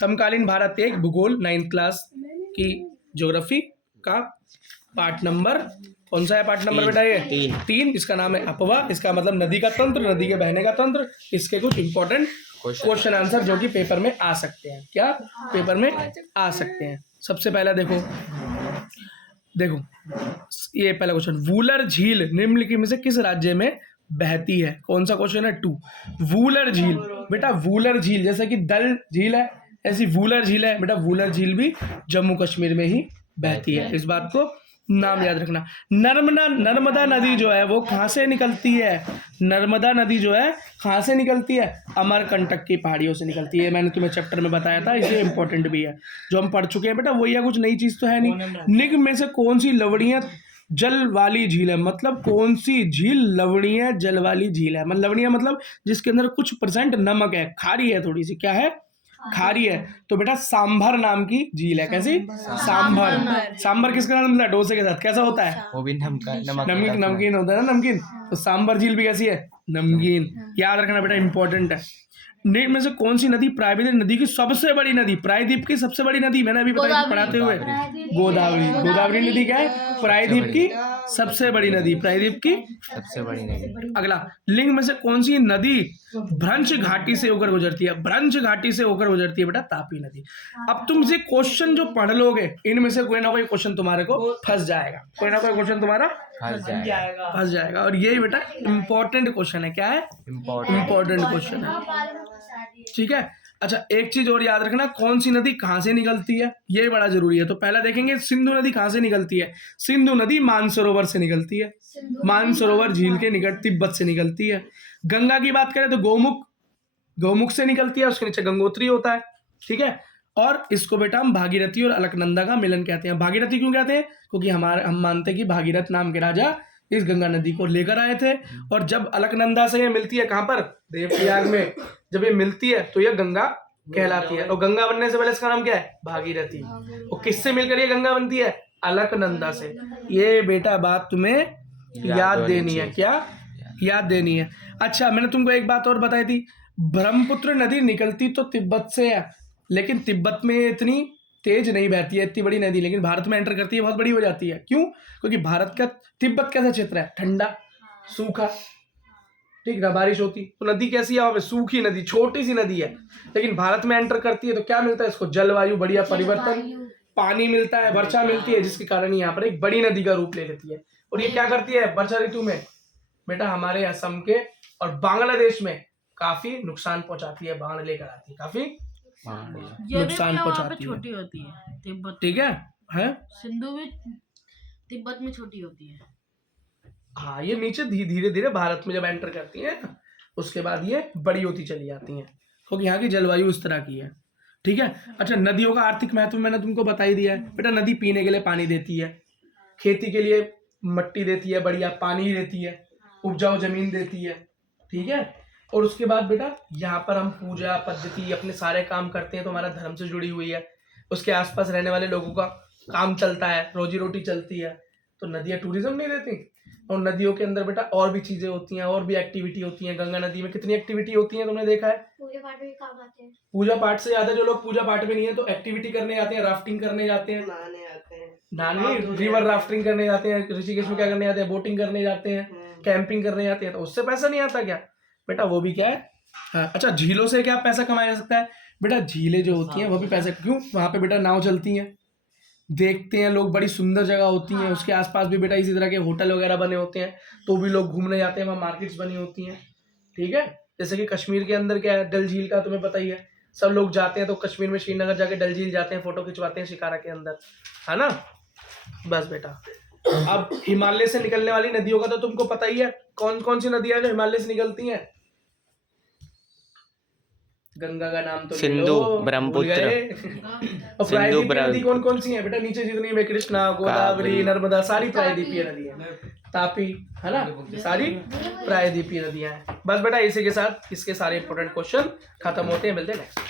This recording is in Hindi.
समकालीन भारत एक भूगोल 9th क्लास की ज्योग्राफी का पार्ट नंबर कौन सा है? पार्ट नंबर बेटा ये 3। इसका नाम है अपवाह। इसका मतलब नदी का तंत्र, नदी के बहने का तंत्र। इसके कुछ इंपॉर्टेंट क्वेश्चन आंसर जो कि पेपर में आ सकते हैं। क्या पेपर में आ सकते हैं? सबसे पहला देखो ये पहला क्वेश्चन, वूलर झील निम्नलिखित में से किस राज्य में बहती है? कौन सा क्वेश्चन है? 2। वूलर झील बेटा, वूलर झील जैसे कि डल झील है ऐसी वूलर झील है बेटा। वूलर झील भी जम्मू कश्मीर में ही बहती है। इस बात को नाम याद रखना। नर्मदा नदी जो है वो कहाँ से निकलती है? नर्मदा नदी जो है कहाँ से निकलती है? अमरकंटक की पहाड़ियों से निकलती है। मैंने तुम्हें चैप्टर में बताया था, इसे इंपॉर्टेंट भी है, जो हम पढ़ चुके हैं बेटा। वही है, कुछ नई चीज तो है नहीं। निम्न में से कौन सी लवणीय जल वाली झील है? मतलब कौन सी झील लवणीय जल वाली झील है? मतलब लवणीय मतलब जिसके अंदर कुछ % नमक है, खारी है, थोड़ी सी क्या है? खारी है। तो बेटा सांभर नाम की झील है। कैसी? सांभर। सांभर किसके साथ मिलता है? डोसे के साथ। कैसा होता है? वो भी नमकीन होता है ना, नमकीन। तो सांभर झील भी कैसी है? नमकीन। याद रखना बेटा, इंपॉर्टेंट है। निम्न में से कौन सी नदी प्रायद्वीप नदी की सबसे बड़ी नदी? प्रायद्वीप की सबसे बड़ी नदी मैंने अभी बताया पढ़ाते हुए, गोदावरी। गोदावरी नदी क्या है? प्रायद्वीप की सबसे बड़ी नदी। प्रायद्वीप की सबसे बड़ी नदी। अगला, लिंग में से कौन सी नदी भ्रंश घाटी से होकर गुजरती है? भ्रंश घाटी से होकर गुजरती है बेटा तापी नदी। अब तुम ये क्वेश्चन जो पढ़ लोगे, इनमें से कोई ना कोई क्वेश्चन तुम्हारे को फंस जाएगा। कोई ना कोई क्वेश्चन तुम्हारा फंस जाएगा। और यही बेटा इंपॉर्टेंट क्वेश्चन है। क्या है? इंपॉर्टेंट क्वेश्चन है। ठीक है। अच्छा, एक चीज और याद रखना, कौन सी नदी कहां से निकलती है, ये बड़ा जरूरी है। तो पहला देखेंगे सिंधु नदी कहां से निकलती है। सिंधु नदी मानसरोवर से निकलती है। मानसरोवर झील के निकट तिब्बत से निकलती है। गंगा की बात करें तो गौमुख से निकलती है, उसके नीचे गंगोत्री होता है। ठीक है। और इसको बेटा हम भागीरथी और अलकनंदा का मिलन कहते हैं। भागीरथी क्यों कहते हैं? क्योंकि हम मानते हैं कि भागीरथ नाम के राजा इस गंगा नदी को लेकर आए थे। और जब अलकनंदा से ये मिलती है, कहां पर? देवप्रयाग में। जब ये मिलती है तो ये गंगा कहलाती है। और गंगा बनने से पहले इसका नाम क्या है? भागीरथी। और किससे मिलकर ये गंगा बनती है? अलकनंदा से। ये बेटा बात तुम्हें याद देनी है। क्या याद देनी है? अच्छा, मैंने तुमको एक बात और बताई थी, ब्रह्मपुत्र नदी निकलती तो तिब्बत से है, लेकिन तिब्बत में इतनी तेज नहीं बहती है, इतनी बड़ी नदी, लेकिन भारत में एंटर करती है, बहुत बड़ी हो जाती है। क्यों? क्योंकि भारत का तिब्बत कैसा क्षेत्र है? ठंडा, सूखा, ठीक ना, बारिश होती तो नदी कैसी है वहां पे? सूखी नदी, छोटी सी नदी है। लेकिन भारत में एंटर करती है तो क्या मिलता है इसको? जलवायु बढ़िया परिवर्तन, पानी मिलता है, वर्षा मिलती है, जिसके कारण यहाँ पर एक बड़ी नदी का रूप ले लेती है। और ये क्या करती है वर्षा ऋतु में? बेटा हमारे असम के और बांग्लादेश में काफी नुकसान पहुंचाती है, बाढ़ लेकर आती है, काफी नुकसान पहुंचाती है। छोटी होती है तिब्बत। ठीक है? सिंधु भी तिब्बत में छोटी होती है। हाँ, ये नीचे धीरे धीरे भारत में जब एंटर करती है उसके बाद ये बड़ी होती चली जाती हैं, क्योंकि यहाँ की जलवायु उस तरह की है। ठीक है। अच्छा, नदियों का आर्थिक महत्व मैंने तुमको बता ही दिया है बेटा। नदी पीने के लिए पानी देती है, खेती के लिए मट्टी देती है, बढ़िया पानी देती है, उपजाऊ जमीन देती है। ठीक है। और उसके बाद बेटा यहाँ पर हम पूजा पद्धति अपने सारे काम करते हैं तो हमारा धर्म से जुड़ी हुई है, उसके आसपास रहने वाले लोगों का काम चलता है, रोजी रोटी चलती है। तो नदियाँ टूरिज्म नहीं देती। और नदियों के अंदर बेटा और भी चीजें होती हैं, और भी एक्टिविटी होती हैं। गंगा नदी में कितनी एक्टिविटी होती है तुमने देखा है? पूजा पाठ में काम आते हैं। पूजा पाठ से ज्यादा जो लोग पूजा पाठ में नहीं है तो एक्टिविटी करने जाते हैं, राफ्टिंग करने जाते हैं, नहाने रिवर राफ्टिंग करने जाते हैं, ऋषिकेश में क्या करने जाते हैं? बोटिंग करने जाते हैं, कैंपिंग करने जाते हैं। तो उससे पैसा नहीं आता क्या बेटा? वो भी क्या है? हाँ। अच्छा, झीलों से क्या पैसा कमाया जा सकता है बेटा? झीलें जो होती हैं वो भी पैसा, क्यों? वहां पे बेटा नाव चलती हैं, देखते हैं लोग, बड़ी सुंदर जगह होती हैं। उसके आसपास भी बेटा इसी तरह के होटल वगैरह बने होते हैं, तो भी लोग घूमने जाते हैं, वहाँ मार्केट्स बनी होती हैं। ठीक है। जैसे कि कश्मीर के अंदर क्या है, डल झील का तुम्हें पता ही है, सब लोग जाते हैं तो कश्मीर में श्रीनगर जाके डल झील जाते हैं, फोटो खिंचवाते हैं शिकारा के अंदर, है ना। बस बेटा, अब हिमालय से निकलने वाली नदियों का तो तुमको पता ही है, कौन कौन सी नदियां जो हिमालय से निकलती हैं? गंगा का नाम तो सिंधु, ब्रह्मपुत्र, प्रायद्वीपीय नदी कौन कौन सी है बेटा? नीचे जितनी में कृष्णा, गोदावरी, नर्मदा, सारी प्रायद्वीपीय नदी है। तापी, है ना, सारी प्रायद्वीपीय नदियां हैं। बस बेटा इसी के साथ इसके सारे इंपोर्टेंट क्वेश्चन खत्म होते हैं। मिलते हैं नेक्स्ट।